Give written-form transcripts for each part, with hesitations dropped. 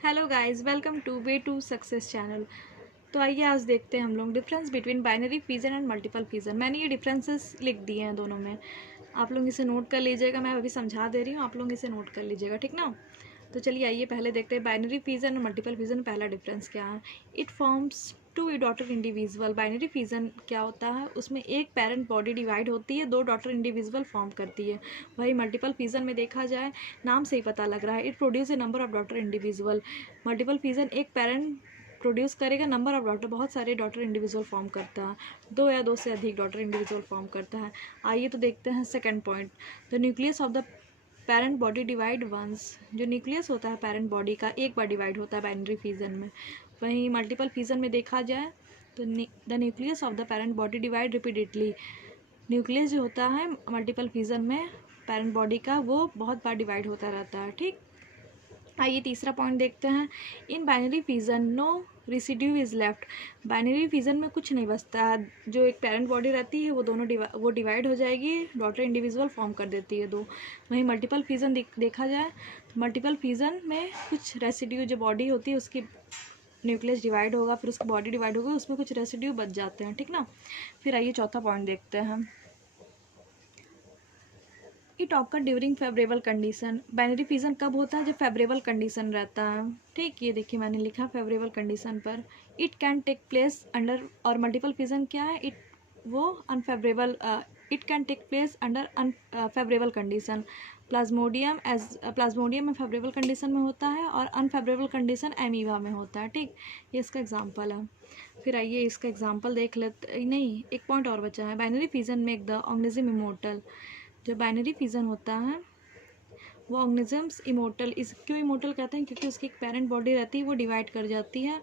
Hello guys, welcome to way to success channel. तो आइए आज देखते हैं हम लोग difference between binary fission and multiple fission. मैंने ये डिफरेंसेस लिख दिए हैं दोनों में, आप लोग इसे नोट कर लीजिएगा। मैं अभी समझा दे रही हूँ, आप लोग इसे नोट कर लीजिएगा, ठीक ना। तो चलिए आइए पहले देखते हैं बाइनरी फिजन और मल्टीपल फिजन। पहला डिफरेंस क्या है, it forms two daughter individual. Binary fission क्या होता है, उसमें एक पेरेंट बॉडी डिवाइड होती है, दो डॉटर इंडिविजुअल फॉर्म करती है। वही मल्टीपल फिजन में देखा जाए, नाम से ही पता लग रहा है, it produce a number of daughter individual. Multiple fission एक पेरेंट प्रोड्यूस करेगा, नंबर ऑफ डॉटर बहुत सारे डॉटर इंडिविजुअल फॉर्म करता है, दो या दो से अधिक डॉटर इंडिविजुअल फॉर्म करता है। आइए तो देखते हैं second point, the nucleus of the parent body divide once. जो न्यूक्लियस होता है पेरेंट बॉडी का, एक बार डिवाइड होता है बाइनरी फिजन में। वहीं मल्टीपल फिजन में देखा जाए तो the nucleus of the parent body divide repeatedly. Nucleus जो होता है मल्टीपल फिजन में पेरेंट बॉडी का, वो बहुत बार डिवाइड होता रहता है, ठीक। आइए तीसरा पॉइंट देखते हैं, in binary fission no residue is left. Binary fission में कुछ नहीं बचता है, जो एक पेरेंट बॉडी रहती है वो दोनों वो डिवाइड हो जाएगी, डॉटर इंडिविजुअल फॉर्म कर देती है दो। वहीं मल्टीपल फिजन देखा जाए तो मल्टीपल फिजन में कुछ रेसिड्यू, जो बॉडी होती है उसकी न्यूक्लियस डिवाइड होगा, फिर उसकी बॉडी डिवाइड होगा, उसमें कुछ रेसिड्यू बच जाते हैं, ठीक ना। फिर आइए चौथा पॉइंट देखते हैं हम, it occur during favourable condition. Binary fission कब होता है, जब फेवरेबल कंडीशन रहता है, ठीक। ये देखिए मैंने लिखा फेवरेबल कंडीशन पर। It can take place under, और मल्टीपल फिजन क्या है, इट वो unfavourable, it can take place under unfavourable condition. Plasmodium में फेवरेबल कंडीशन में होता है और अनफेवरेबल कंडीशन एमीबा में होता है, ठीक। ये इसका एग्जाम्पल है। फिर आइए इसका एग्जाम्पल देख लेते, नहीं एक पॉइंट और बचा है, binary fission make the organism immortal. जो बाइनरी फिजन होता है वो ऑर्गेनिजम्स इमोर्टल, इस क्यों इमोर्टल कहते हैं, क्योंकि उसकी एक पेरेंट बॉडी रहती है, वो डिवाइड कर जाती है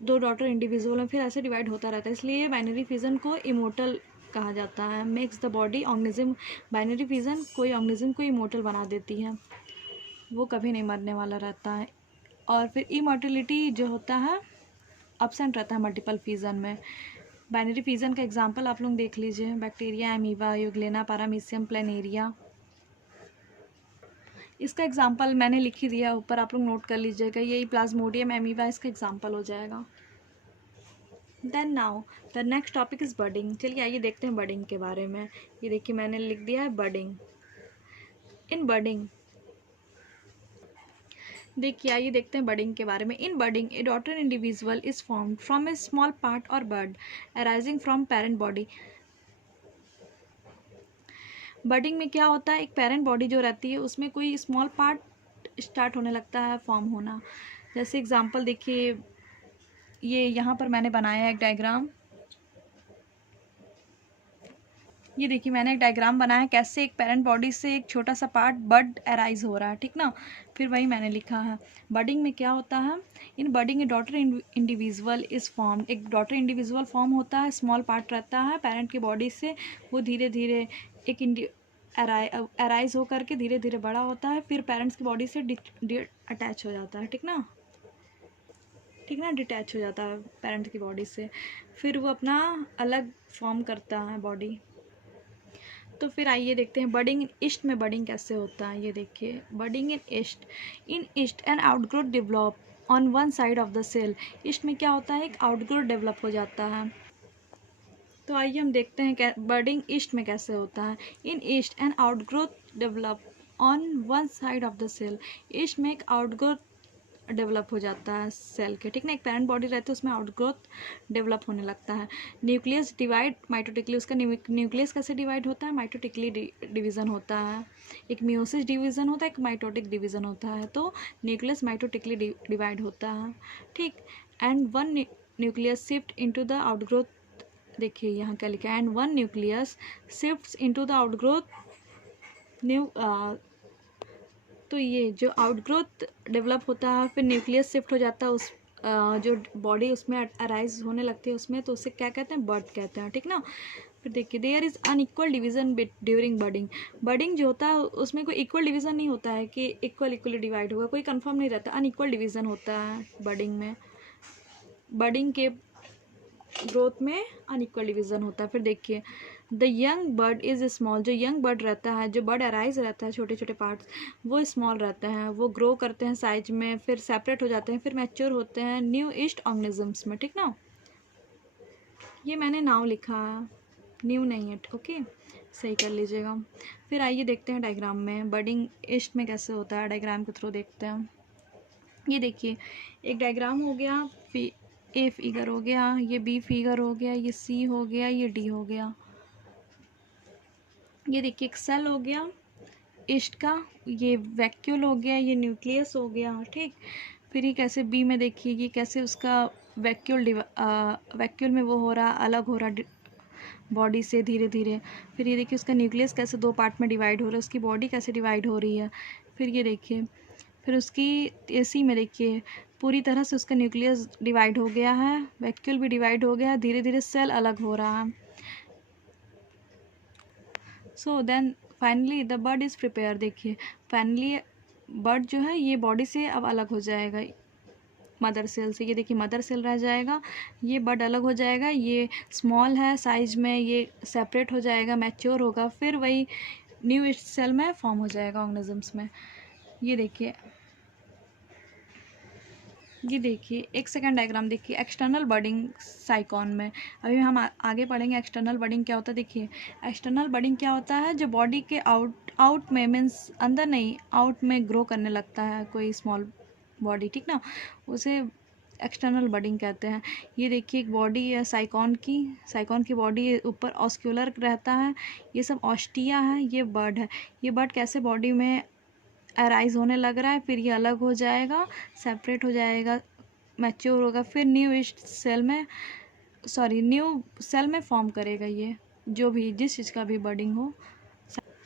दो डॉटर इंडिविजुअल में, फिर ऐसे डिवाइड होता रहता है, इसलिए बाइनरी फिजन को इमोर्टल कहा जाता है। Makes the body organism, binary fission कोई ऑर्गेनिज्म को इमोर्टल बना देती है, वो कभी नहीं मरने वाला रहता है। और फिर इमोर्टिलिटी जो होता है एब्सेंट रहता है मल्टीपल फिजन में। बाइनरी फिजन का एग्जांपल आप लोग देख लीजिए, bacteria, amoeba, euglena, paramecium, planaria. इसका एग्जांपल मैंने लिख ही दिया ऊपर, आप लोग नोट कर लीजिएगा, यही प्लाज्मोडियम, एमीबा इसका एग्जांपल हो जाएगा। Then now the next topic is budding. चलिए आइए देखते हैं बडिंग के बारे में। ये देखिए मैंने लिख दिया है बडिंग। इन बडिंग, देखिए आइए देखते हैं बडिंग के बारे में। In budding a daughter individual is formed from a small part और bud arising from parent body. Budding में क्या होता है, एक पेरेंट बॉडी जो रहती है उसमें कोई स्मॉल पार्ट स्टार्ट होने लगता है फॉर्म होना। जैसे एग्जांपल देखिए, ये यहाँ पर मैंने बनाया है एक डायग्राम। ये देखिए मैंने एक डायग्राम बनाया है, कैसे एक पेरेंट बॉडी से एक छोटा सा पार्ट बड अराइज हो रहा है, ठीक ना। फिर वही मैंने लिखा है, बडिंग में क्या होता है, in budding a daughter individual is form. एक डॉटर इंडिविजुअल फॉर्म होता है, स्मॉल पार्ट रहता है पेरेंट की बॉडी से, वो धीरे धीरे एक अराइज हो करके धीरे धीरे बड़ा होता है, फिर पेरेंट्स की बॉडी से अटैच हो जाता है, ठीक ना, ठीक ना, डिटैच हो जाता है पेरेंट की बॉडी से, फिर वो अपना अलग फॉर्म करता है बॉडी। तो फिर आइए देखते हैं बडिंग इन ईस्ट में बडिंग कैसे होता है। ये देखिए budding in yeast and outgrowth develop on one side of the cell. Yeast में क्या होता है, एक आउटग्रोथ डेवलप हो जाता है। तो आइए हम देखते हैं बडिंग ईस्ट में कैसे होता है। In yeast and outgrowth develop on one side of the cell. Yeast में एक आउटग्रोथ डेवलप हो जाता है सेल के, ठीक ना। एक पेरेंट बॉडी रहती है, उसमें आउटग्रोथ डेवलप होने लगता है। न्यूक्लियस डिवाइड माइटोटिकली, उसका न्यूक्लियस कैसे डिवाइड होता है, माइटोटिकली डिवीज़न होता है। एक मियोसिस डिवीज़न होता है, एक माइटोटिक डिवीज़न होता है। तो न्यूक्लियस माइटोटिकली डिवाइड होता है, ठीक। And one nucleus shift into the outgrowth, देखिए यहाँ क्या लिखा है, and one nucleus shifts into the outgrowth new. तो ये जो आउटग्रोथ डेवलप होता है, फिर न्यूक्लियस शिफ्ट हो जाता है उस जो बॉडी उसमें अराइज होने लगती है उसमें, तो उसे क्या कहते हैं, बर्ड कहते हैं, ठीक ना। फिर देखिए there is unequal division during budding. Budding जो होता है उसमें कोई इक्वल डिवीजन नहीं होता है कि इक्वली डिवाइड होगा, कोई कंफर्म नहीं रहता, अनइक्वल डिवीजन होता है बडिंग में। बडिंग के ग्रोथ में अनइक्वल डिवीजन होता है। फिर देखिए the young bird is small, जो यंग बर्ड रहता है, जो बर्ड अराइज रहता है, छोटे छोटे पार्ट्स, वो स्मॉल रहते हैं, वो ग्रो करते हैं साइज में, फिर सेपरेट हो जाते हैं, फिर मैच्योर होते हैं न्यू ईस्ट ऑर्गेनिजम्स में, ठीक ना। ये मैंने नाउ लिखा है, न्यू नहीं है, ओके, सही कर लीजिएगा। फिर आइए देखते हैं डायग्राम में बर्डिंग ईस्ट में कैसे होता है, डायग्राम के थ्रू देखते हैं। ये देखिए एक डायग्राम हो गया, ए फिगर हो गया, ये बी फिगर हो गया, ये सी हो गया, ये डी हो गया। ये देखिए एक सेल हो गया ईस्ट का, ये वैक्यूल हो गया, ये न्यूक्लियस हो गया, ठीक। फिर ये कैसे बी में देखिए, ये कैसे उसका वैक्यूल में वो हो रहा, अलग हो रहा बॉडी से धीरे धीरे। फिर ये देखिए उसका न्यूक्लियस कैसे दो पार्ट में डिवाइड हो रहा है, उसकी बॉडी कैसे डिवाइड हो रही है। फिर ये देखिए, फिर उसकी सी में देखिए पूरी तरह से उसका न्यूक्लियस डिवाइड हो गया है, वैक्यूल भी डिवाइड हो गया है, धीरे धीरे सेल अलग हो रहा है। So then finally the bud is prepare. देखिए फाइनली बर्ड जो है ये बॉडी से अब अलग हो जाएगा मदर सेल से। ये देखिए मदर सेल रह जाएगा, ये बर्ड अलग हो जाएगा, ये स्मॉल है साइज में, ये सेपरेट हो जाएगा, मैच्योर होगा, फिर वही न्यू सेल में फॉर्म हो जाएगा ऑर्गेनिजम्स में। ये देखिए एक सेकंड डायग्राम देखिए एक्सटर्नल बर्डिंग साइकॉन में। अभी हम आगे पढ़ेंगे एक्सटर्नल बर्डिंग क्या होता है। देखिए एक्सटर्नल बर्डिंग क्या होता है, जो बॉडी के आउट में मीन्स अंदर नहीं, आउट में ग्रो करने लगता है कोई स्मॉल बॉडी, ठीक ना, उसे एक्सटर्नल बर्डिंग कहते हैं। ये देखिए एक बॉडी है साइकॉन की बॉडी ऊपर ऑस्क्यूलर रहता है, ये सब ऑस्टिया है, ये बर्ड है। ये बर्ड कैसे बॉडी में अराइज होने लग रहा है, फिर ये अलग हो जाएगा, सेपरेट हो जाएगा, मैच्योर होगा, फिर न्यू सेल में फॉर्म करेगा ये, जो भी जिस चीज़ का भी बर्डिंग हो।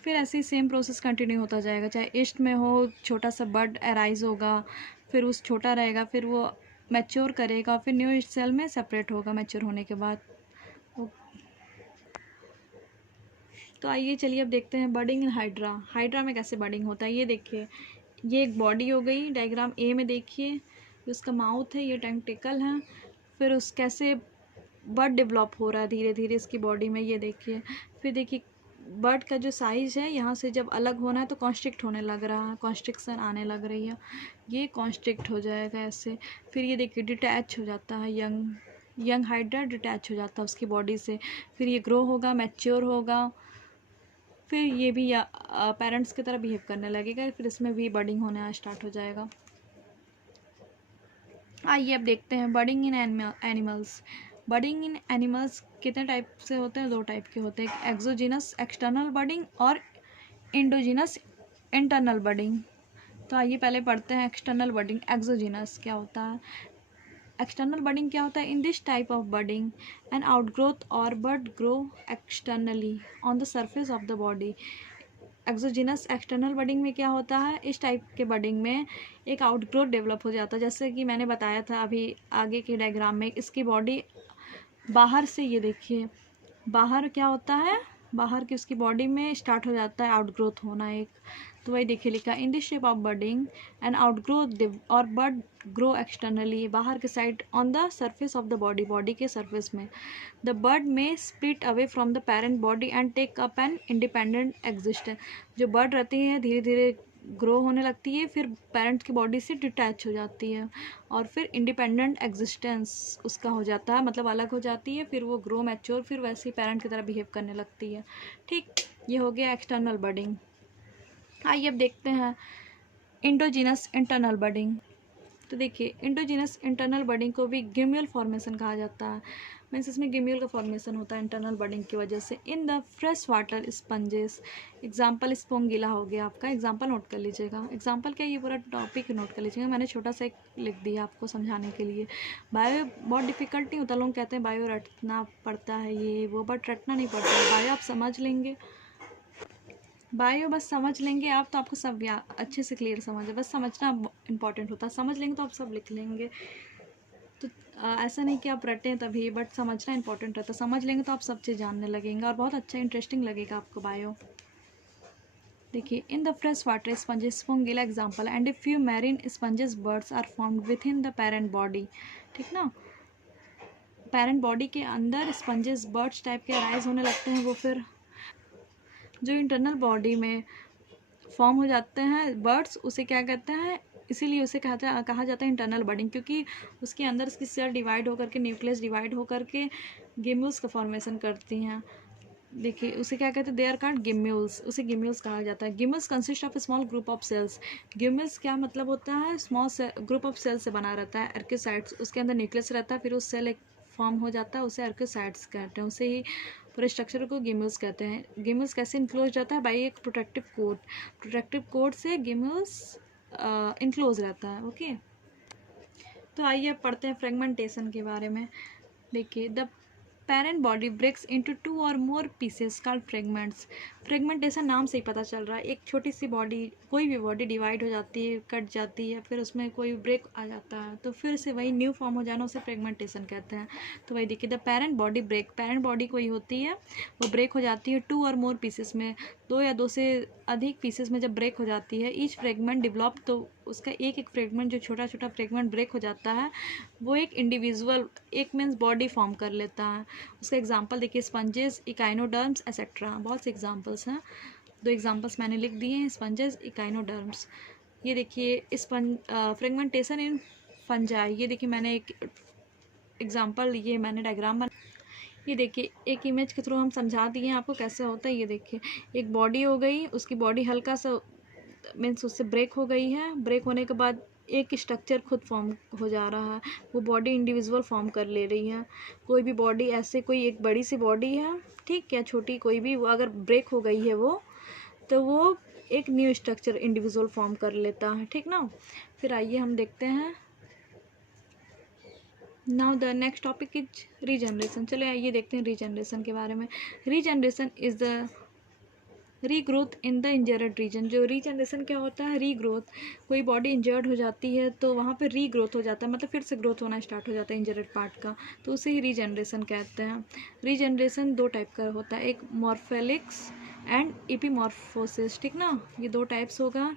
फिर ऐसे ही सेम प्रोसेस कंटिन्यू होता जाएगा, चाहे ईस्ट में हो, छोटा सा बर्ड अराइज होगा, फिर उस छोटा रहेगा, फिर वो मैच्योर करेगा, फिर न्यू ईस्ट सेल में सेपरेट होगा मैच्योर होने के बाद। तो आइए चलिए अब देखते हैं बर्डिंग इन हाइड्रा में कैसे बर्डिंग होता है। ये देखिए ये एक बॉडी हो गई, डायग्राम ए में देखिए उसका माउथ है, ये टेंटिकल है, फिर उस कैसे बर्ड डेवलप हो रहा है धीरे धीरे इसकी बॉडी में, ये देखिए। फिर देखिए बर्ड का जो साइज़ है यहाँ से जब अलग होना है तो कॉन्स्ट्रिक्ट होने लग रहा है, कॉन्स्ट्रिक्शन आने लग रही है, ये कॉन्स्ट्रिक्ट हो जाएगा ऐसे। फिर ये देखिए डिटैच हो जाता है, यंग हाइड्रा डिटैच हो जाता है उसकी बॉडी से, फिर ये ग्रो होगा, मैच्योर होगा, फिर ये भी पेरेंट्स की तरह बिहेव करने लगेगा, फिर इसमें भी बर्डिंग होना स्टार्ट हो जाएगा। आइए अब देखते हैं बर्डिंग इन एनिमल्स। बर्डिंग इन एनिमल्स कितने टाइप से होते हैं, दो टाइप के होते हैं, एक्सोजीनस एक्सटर्नल बर्डिंग और इंडोजीनस इंटरनल बर्डिंग। तो आइए पहले पढ़ते हैं एक्सटर्नल बर्डिंग। एक्सोजीनस क्या होता है, एक्सटर्नल बर्डिंग क्या होता है, in this type of budding an outgrowth और bud grow externally on the surface of the body. Exogenous external budding में क्या होता है, इस टाइप के बर्डिंग में एक आउटग्रोथ डेवलप हो जाता है, जैसे कि मैंने बताया था अभी आगे के डायग्राम में, इसकी बॉडी बाहर से, ये देखिए बाहर क्या होता है, बाहर की उसकी बॉडी में स्टार्ट हो जाता है आउटग्रोथ होना एक। तो वही देखिए लिखा in this shape of budding and outgrowth और बर्ड ग्रो एक्सटर्नली, बाहर के side on the surface of the body के सरफेस में। The bud may split away from the parent body and take up an independent existence. जो bud रहती है धीरे धीरे ग्रो होने लगती है, फिर पेरेंट्स की बॉडी से डिटैच हो जाती है और फिर इंडिपेंडेंट एग्जिस्टेंस उसका हो जाता है, मतलब अलग हो जाती है, फिर वो ग्रो मैच्योर, फिर वैसे ही पेरेंट की तरह बिहेव करने लगती है, ठीक। ये हो गया एक्सटर्नल बर्डिंग। आइए अब देखते हैं इंडोजीनस इंटरनल बर्डिंग। तो देखिए इंडोजीनस इंटरनल बर्डिंग को भी गिम्यूल फॉर्मेशन कहा जाता है, मीन्स इसमें गिम्यूल का फॉर्मेशन होता है इंटरनल बर्डिंग की वजह से। In the fresh water sponges, example Spongilla हो गया आपका, एग्जाम्पल नोट कर लीजिएगा। एग्जाम्पल क्या, ये पूरा टॉपिक नोट कर लीजिएगा, मैंने छोटा सा एक लिख दिया आपको समझाने के लिए। बायो बहुत डिफिकल्ट नहीं होता, लोग कहते हैं बायो रटना पड़ता है ये वो, बट रटना नहीं पड़ता है, बायो आप समझ लेंगे, बायो बस समझ लेंगे आप तो आपको सब अच्छे से क्लियर समझ है, बस समझना इंपॉर्टेंट होता है, समझ लेंगे तो आप सब लिख लेंगे। तो ऐसा नहीं कि आप रटें तभी, बट समझना इंपॉर्टेंट रहता है, समझ लेंगे तो आप सब चीज़ जानने लगेंगे और बहुत अच्छा इंटरेस्टिंग लगेगा आपको बायो। देखिए in the fresh water sponges Spongilla example and a few marine sponges buds are formed within the parent body, ठीक ना। पेरेंट बॉडी के अंदर स्पंजेस बर्ड्स टाइप के अराइज होने लगते हैं, वो फिर जो इंटरनल बॉडी में फॉर्म हो जाते हैं बर्ड्स, उसे क्या कहते हैं, इसीलिए उसे कहा जाता है इंटरनल बर्डिंग, क्योंकि उसके अंदर उसकी सेल डिवाइड होकर के, न्यूक्लियस डिवाइड होकर के गिम्यूल्स का फॉर्मेशन करती हैं। देखिए उसे क्या कहते हैं, दे आर कॉल्ड गिम्यूल्स, उसे गिम्यूल्स कहा जाता है। Gemmules consist of a small group of cells. Gemmules क्या मतलब होता है, स्मॉल ग्रुप ऑफ सेल्स से बना रहता है, आर्कियोसाइट्स, उसके अंदर न्यूक्लियस रहता है, फिर उस सेल एक फॉर्म हो जाता है, उसे आर्कियोसाइट्स कहते हैं, उसे ही पूरे स्ट्रक्चर को गिम्यूल्स कहते हैं। गिम्यूल्स कैसे इनक्लोज रहता है, बाई एक प्रोटेक्टिव कोट, प्रोटेक्टिव कोट से गिम्यूल्स इनक्लोज रहता है। ओके, तो आइए अब पढ़ते हैं फ्रेगमेंटेशन के बारे में। देखिए the parent body breaks into 2 और more pieces called fragments. Fragmentation नाम से ही पता चल रहा है, एक छोटी सी बॉडी, कोई भी बॉडी डिवाइड हो जाती है, कट जाती है, फिर उसमें कोई ब्रेक आ जाता है, तो फिर से वही न्यू फॉर्म हो जाना, उसे फ्रेगमेंटेशन कहते हैं। तो वही देखिए the parent body break, parent body कोई होती है वो ब्रेक हो जाती है 2 और मोर पीसेस में, 2 या 2 से अधिक पीसेस में जब ब्रेक हो जाती है। ईच फ्रेगमेंट डिवेलप, तो उसका एक एक फ्रेगमेंट, जो छोटा छोटा फ्रेगमेंट ब्रेक हो जाता है, वो एक इंडिविजुअल, एक मीन्स बॉडी फॉर्म कर लेता है। उसका एग्जांपल देखिए, स्पंजेस, इकाइनोडर्म्स एक्सेट्रा, बहुत से एग्जांपल्स हैं, 2 एग्जांपल्स मैंने लिख दिए हैं, स्पंजेस, इकाइनोडर्म्स। ये देखिए फ्रेगमेंटेशन इन फंजाई, ये देखिए मैंने एक एग्जांपल, ये मैंने डायग्राम बना, ये देखिए एक इमेज के थ्रू हम समझा दिए हैं आपको कैसे होता है। ये देखिए एक बॉडी हो गई, उसकी बॉडी हल्का सा मीन्स उससे ब्रेक हो गई है, ब्रेक होने के बाद एक स्ट्रक्चर खुद फॉर्म हो जा रहा है, वो बॉडी इंडिविजुअल फॉर्म कर ले रही है। कोई भी बॉडी ऐसे, कोई एक बड़ी सी बॉडी है, ठीक, या छोटी कोई भी, वो अगर ब्रेक हो गई है वो, तो वो एक न्यू स्ट्रक्चर इंडिविजुअल फॉर्म कर लेता है, ठीक ना। फिर आइए हम देखते हैं, now the next topic is regeneration. चले आइए देखते हैं रीजनरेशन के बारे में। Regeneration is the regrowth in the injured region. जो रीजनरेशन क्या होता है, रीग्रोथ, कोई बॉडी इंजर्ड हो जाती है तो वहाँ पे रीग्रोथ हो जाता है, मतलब फिर से ग्रोथ होना स्टार्ट हो जाता है इंजर्ड पार्ट का, तो उसे ही रीजनरेशन कहते हैं। रीजनरेशन 2 टाइप का होता है, एक मॉर्फेलिक्स एंड एपिमॉर्फोसिस, ठीक ना, ये 2 टाइप्स होगा।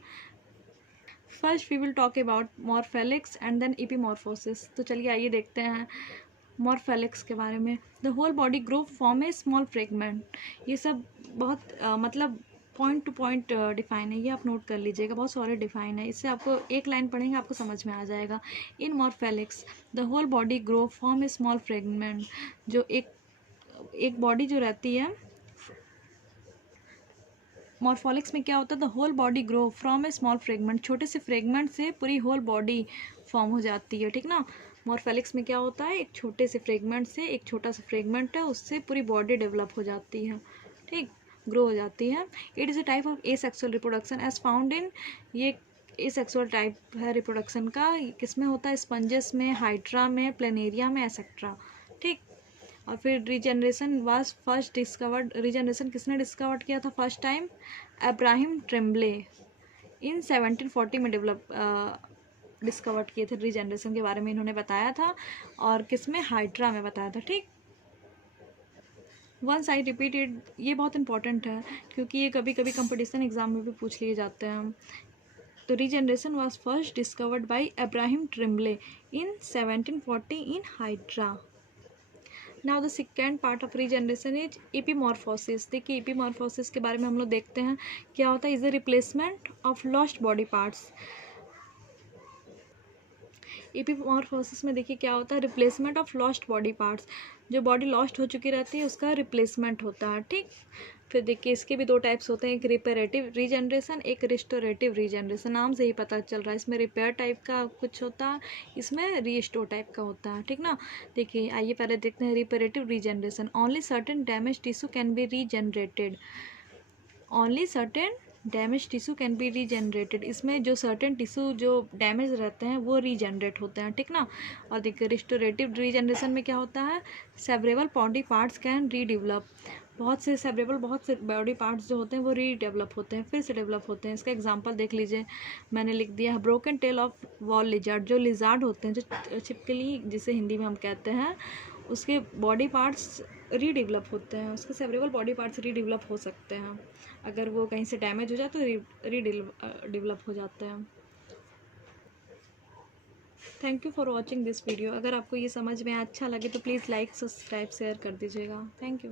First we will talk about morphallaxis and then epimorphosis. तो चलिए आइए देखते हैं मॉर्फेलिक्स के बारे में। The whole body grow form a small fragment. ये सब बहुत मतलब पॉइंट टू पॉइंट डिफाइन है, ये आप नोट कर लीजिएगा, बहुत सॉलिड डिफाइन है, इससे आपको एक लाइन पढ़ेंगे आपको समझ में आ जाएगा। In morphallaxis the whole body grow form a small fragment. जो एक बॉडी जो रहती है, मॉर्फोलिक्स में क्या होता है, the whole body grow from a small fragment, छोटे से फ्रेगमेंट से पूरी होल बॉडी फॉर्म हो जाती है, ठीक ना। मॉर्फोलिक्स में क्या होता है, एक छोटे से फ्रेगमेंट से, एक छोटा सा फ्रेगमेंट है उससे पूरी बॉडी डेवलप हो जाती है, ठीक, ग्रो हो जाती है। It is a type of asexual reproduction as found in, ये एसेक्सुअल टाइप है रिप्रोडक्शन का, किसमें होता है, स्पंजेस में, हाइड्रा में, प्लेनेरिया में, एक्सेट्रा, ठीक। और फिर regeneration was first discovered, regeneration किसने डिस्कवर्ड किया था first time, Abraham Trembley in 1740 में डिस्कवर्ड किए थे, रीजनरेशन के बारे में इन्होंने बताया था, और किसमें, हाइड्रा में बताया था, ठीक। वंस आई रिपीटेड, ये बहुत इंपॉर्टेंट है क्योंकि ये कभी कभी कंपटीशन एग्जाम में भी पूछ लिए जाते हैं। तो regeneration was first discovered by Abraham Trembley in 1740 in hydra. Now the second part of regeneration is epimorphosis. देखिए एपिमॉर्फोसिस के बारे में हम लोग देखते हैं क्या होता है, is the replacement of lost body parts. Epimorphosis में देखिए क्या होता है, replacement of lost body parts, जो बॉडी लॉस्ट हो चुकी रहती है उसका रिप्लेसमेंट होता है, ठीक। फिर देखिए इसके भी 2 टाइप्स होते हैं, एक रिपेरेटिव रीजनरेशन, एक रिस्टोरेटिव रीजनरेशन। नाम से ही पता चल रहा है, इसमें रिपेयर टाइप का कुछ होता है, इसमें रीस्टोर टाइप का होता है, ठीक ना। देखिए आइए पहले देखते हैं reparative regeneration. Only certain damage tissue can be regenerated, only certain damage tissue can be regenerated, इसमें जो सर्टेन टिश्यू जो डैमेज रहते हैं वो रीजनरेट होते हैं, ठीक ना। और देखिए रिस्टोरेटिव रीजनरेशन में क्या होता है, सेवरेबल बॉडी पार्ट्स कैन रीडेवलप, बहुत से सेवरेबल, बहुत से बॉडी पार्ट्स जो होते हैं वो रीडेवलप होते हैं, फिर से डेवलप होते हैं। इसका एग्जांपल देख लीजिए, मैंने लिख दिया है broken tail of wall lizard. जो लिजार्ड होते हैं, जो छिपकली जिसे हिंदी में हम कहते हैं, उसके बॉडी पार्ट्स रीडेवलप होते हैं, उसके सेवरेबल बॉडी पार्ट्स रीडेवलप हो सकते हैं, अगर वो कहीं से डैमेज हो जाए तो रीडेवलप हो जाते हैं। Thank you for watching this video. अगर आपको ये समझ में अच्छा लगे तो प्लीज़ लाइक, सब्सक्राइब, शेयर कर दीजिएगा। Thank you.